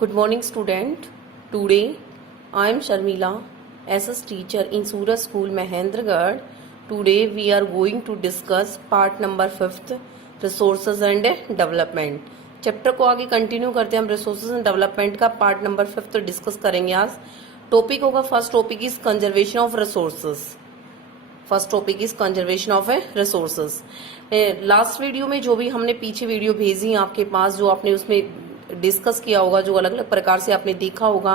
Good morning, student. Today, I am Sharmila, SS teacher in Suraj School, Mahendragarh. Today, we are going to discuss part number 5th, resources and development. Chapter को आगे continue करते हैं हम resources and development का part number 5 discuss करेंगे आज. Topic होगा first topic is conservation of resources. First topic is conservation of resources. Last video में जो भी हमने पीछे वीडियो भेजी आपके पास, जो आपने उसमें डिस्कस किया होगा, जो अलग अलग प्रकार से आपने देखा होगा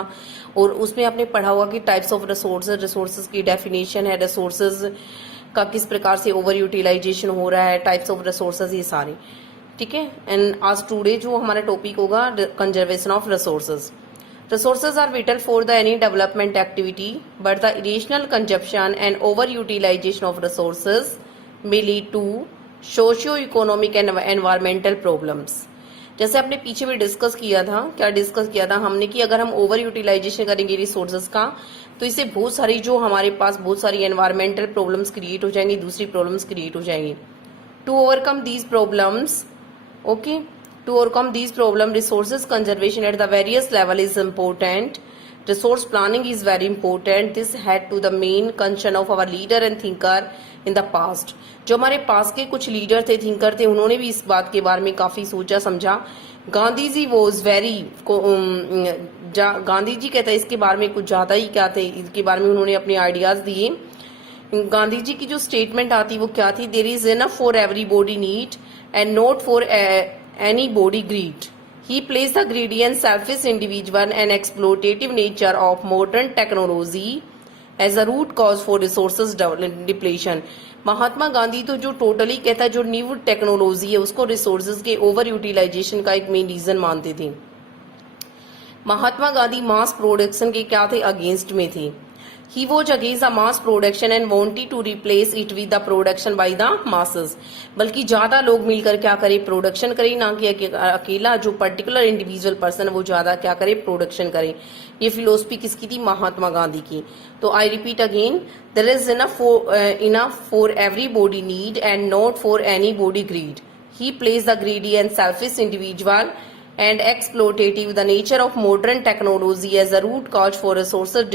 और उसमें आपने पढ़ा होगा कि टाइप्स ऑफ रिसोर्सेज, रिसोर्सेज की डेफिनेशन है, रिसोर्सेज का किस प्रकार से ओवर यूटिलाइजेशन हो रहा है, टाइप्स ऑफ रिसोर्सेज, ये सारे. ठीक है. एंड आज टुडे जो हमारा टॉपिक होगा conservation of resources. Resources are vital for the any development activity, but the irrational consumption and overutilization of resources may lead to socio-economic and environmental problems. जैसे आपने पीछे भी डिस्कस किया था, क्या डिस्कस किया था हमने कि अगर हम ओवर यूटिलाइजेशन करेंगे रिसोर्सेज का तो इससे बहुत सारी जो हमारे पास बहुत सारी एनवायरमेंटल प्रॉब्लम्स क्रिएट हो जाएंगी, दूसरी प्रॉब्लम्स क्रिएट हो जाएंगी. To overcome these problems, okay, to overcome these problems, resources conservation at the various level is important. Resource planning is very important. This had to the main concern of our leader and thinker in the past. जो हमारे पास के कुछ leader थे, thinker थे, उन्होंने भी इस बात के बारे में काफी सोचा समझा. गांधी जी वॉज वेरी, गांधी जी कहते हैं इसके बारे में कुछ ज्यादा ही क्या थे, इसके बारे में उन्होंने अपने आइडियाज दिए. गांधी जी की जो स्टेटमेंट आती वो क्या थी? There is enough for everybody need and not for any body greed. He placed the greedy and selfish individual and exploitative nature of modern technology as a root cause for resources depletion. Mahatma Gandhi तो जो totally कहता है जो new technology है उसको resources के over utilisation का एक मेन रीजन मानते थे. महात्मा गांधी मास प्रोडक्शन के क्या थे? अगेंस्ट में थे. He was against the mass production and wanted to replace it with the production by the masses. बल्कि ज्यादा लोग मिलकर क्या करें? प्रोडक्शन करें, ना कि अकेला जो पर्टिकुलर इंडिविजुअल पर्सन वो ज्यादा क्या करे? प्रोडक्शन करें. ये फिलोसफी किसकी थी? महात्मा गांधी की. तो I repeat again, there is enough for everybody need and not for any body greed. He place the greedy and selfish individual and exploitative the nature of modern technology as a root cause for resources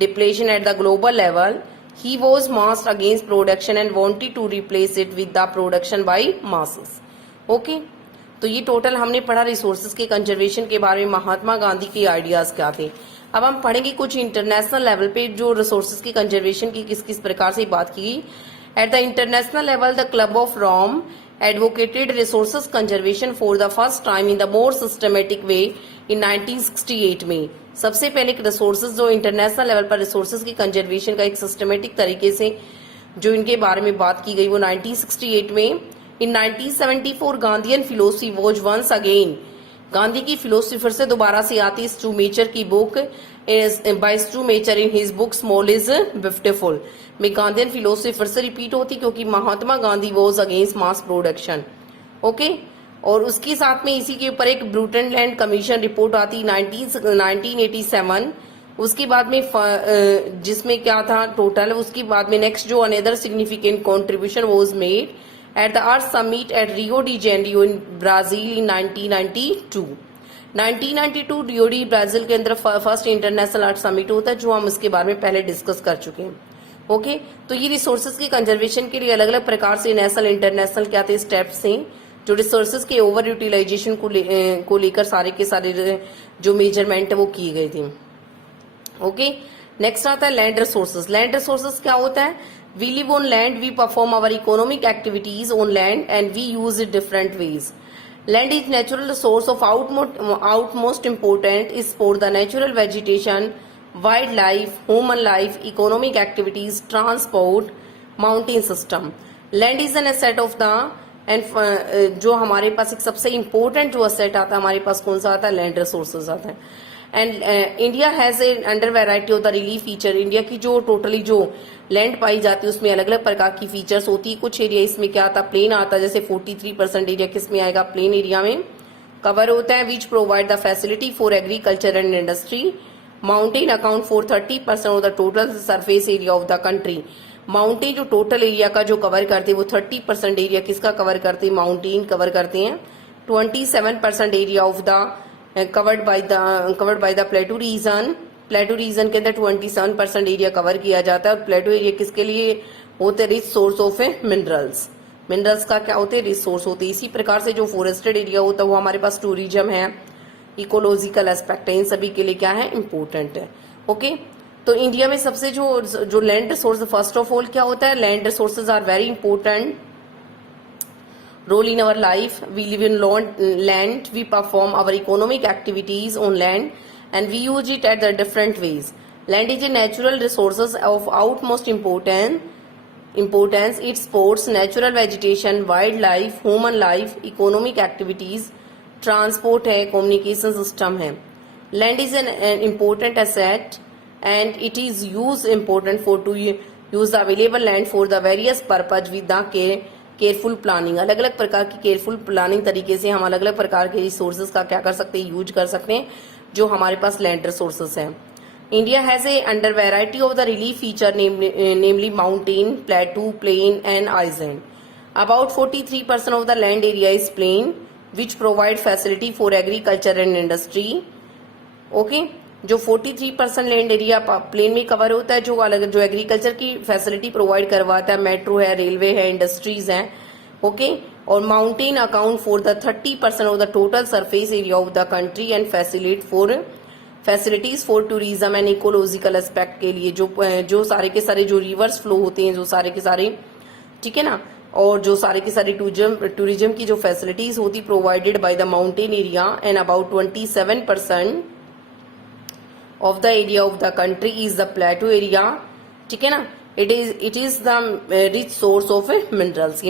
depletion at the global level. He was massed against production and wanted to replace it with the production by masses. Okay, तो ये total हमने पढ़ा resources के conservation के बारे में, महात्मा गांधी के ideas क्या थे. अब हम पढ़ेंगे कुछ इंटरनेशनल लेवल पे जो रिसोर्सेज की कंजर्वेशन की किस किस प्रकार से बात की. At the international level the club of Rome advocated resources conservation for the first time in the more systematic way in 1968 में. सबसे पहले रिसोर्सेज जो इंटरनेशनल लेवल पर रिसोर्सेज की कंजर्वेशन का एक सिस्टमेटिक तरीके से जो इनके बारे में बात की गई वो 1968 में. In 1974 Gandhian philosophy was once again, Gandhi की फिलोसफी फिर से दोबारा से आती. स्टूमेचर की book by Schumacher in his book small is beautiful में गांधीयन फिलोसफी फिर से रिपीट होती क्योंकि Mahatma Gandhi was against mass production. Okay, और उसके साथ में इसी के ऊपर एक ब्रूटनलैंड कमीशन रिपोर्ट आती 1987. उसके बाद में जिसमें क्या था टोटल, उसके बाद में नेक्स्ट जो another significant contribution was made at the earth summit at Rio de Janeiro in Brazil in 1992. 1992 Rio de Brazil के अंदर फर्स्ट इंटरनेशनल अर्थ समिट होता है, जो हम इसके बारे में पहले डिस्कस कर चुके हैं. ओके, तो ये रिसोर्सेज की कंजर्वेशन के लिए अलग अलग प्रकार से नेशनल इंटरनेशनल क्या थे स्टेप्स थे जो रिसोर्सेज के ओवर यूटिलाइजेशन को लेकर सारे के सारे जो मेजरमेंट है वो किए गए थे. ओके, नेक्स्ट आता है लैंड रिसोर्सेज. लैंड रिसोर्सेज क्या होता है? We live on land, we perform our economic activities on land and we use it different ways. Land is natural resource of outmost important is for the natural vegetation, wildlife, human life, economic activities, transport, mountain system. Land is an asset of the and जो हमारे पास एक सबसे important जो asset आता है हमारे पास कौन सा आता है? लैंड रिसोर्सेज आता है. And India has a under variety of the relief feature. India की जो टोटली जो लैंड पाई जाती है उसमें अलग अलग प्रकार की फीचर्स होती है. कुछ एरिया इसमें क्या आता है? प्लेन आता है. जैसे 43% एरिया किसमें आएगा? प्लेन एरिया में कवर होता है. Which provide the facility for agriculture and industry. Mountain account for 30% of the total surface area of the country. Mountain जो टोटल एरिया का जो कवर करते हैं वो 30% एरिया किसका कवर करते हैं? माउंटेन कवर करते हैं. 27% area of the covered by the plateau region. Plateau region के अंदर 27% एरिया कवर किया जाता है। और प्लेटू एरिया किसके लिए होते हैं? Rich source of minerals. Minerals का क्या होते हैं? रिच सोर्स होते हैं। इसी प्रकार से जो फॉरेस्टेड एरिया होता है वो हमारे पास टूरिज्म है, इकोलॉजिकल एस्पेक्ट है, इन सभी के लिए क्या है? इम्पोर्टेंट है। ओके, तो इंडिया में सबसे जो land resource, first of all क्या होता है? Land resources are very important role in our life. We live in land, we perform our economic activities on land, and we use it at the different ways. Land is a natural resources of utmost importance. It supports natural vegetation, wildlife, human life, economic activities, transport है, communication system है. Land is an important asset and it is used important for to use the available land for the various purpose with the careful planning. अलग अलग प्रकार की careful planning तरीके से हम अलग अलग प्रकार के रिसोर्सेज का क्या कर सकते हैं? यूज कर सकते हैं जो हमारे पास लैंड रिसोर्सेज हैं। India has a under variety of the relief feature namely mountain, plateau, plain and island. About 43% of the land area is plain which provide facility for agriculture and industry. Okay, जो 43% land area plain में cover होता है, जो agriculture की facility provide करवाता है, metro है, railway है, इंडस्ट्रीज हैं। ओके, और mountain account for the 30% of the total surface area of the country and facilities for tourism and ecological aspect के लिए जो सारे के सारे जो रिवर्स फ्लो होते हैं, जो सारे के सारे, ठीक है ना, और जो सारे के सारे टूरिज्म की जो फैसिलिटीज होती provided by the mountain area and about 27% of the area of the country is the plateau area, ठीक है ना। it is the rich source of minerals।